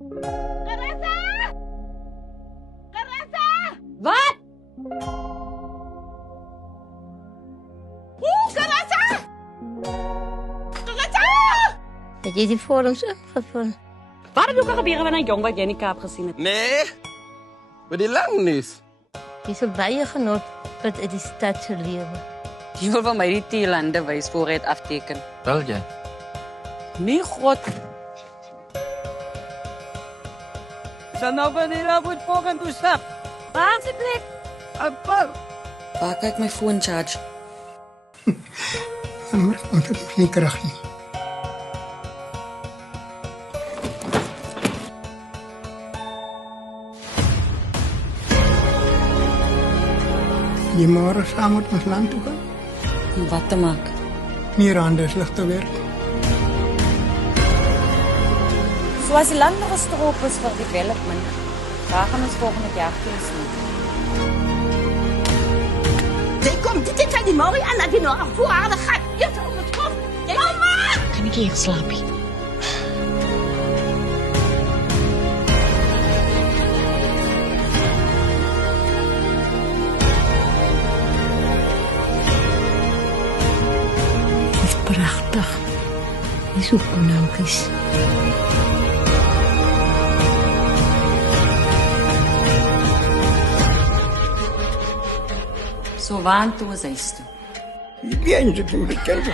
Caressa! Caressa! Wat? Caressa! Caressa! Het jy die vorms ingevul? Wat het ook al gebeur wanneer 'n jong wat jy in die Kaap gesien het? Nee, met die langnis. Jy sal baie genot wat uit die stad se lewe. Jy wil van my die T-lande wys voor hy het afteken. Wel jy? Nee, God. Sal nou wanneer moet volgende toe stap? Waar is die plek? Appar. Waar kyk my phone charge? Ons het nie krag nie. Jy môre saam met ons land toe gaan? Om wat te maak? Nie randeslig te werk. So as die land nog 'n stroop is vir development, waar gaan ons volgende jaar sien? Jy kom dit aan die môre aan dat jy nog vooraarde gaan. Jy het op het hof. Mama! Kan ek hier slaap? Het is prachtig. Die soepkonoukies. So waantoe is huis toe? Jy weet jy moet kyk.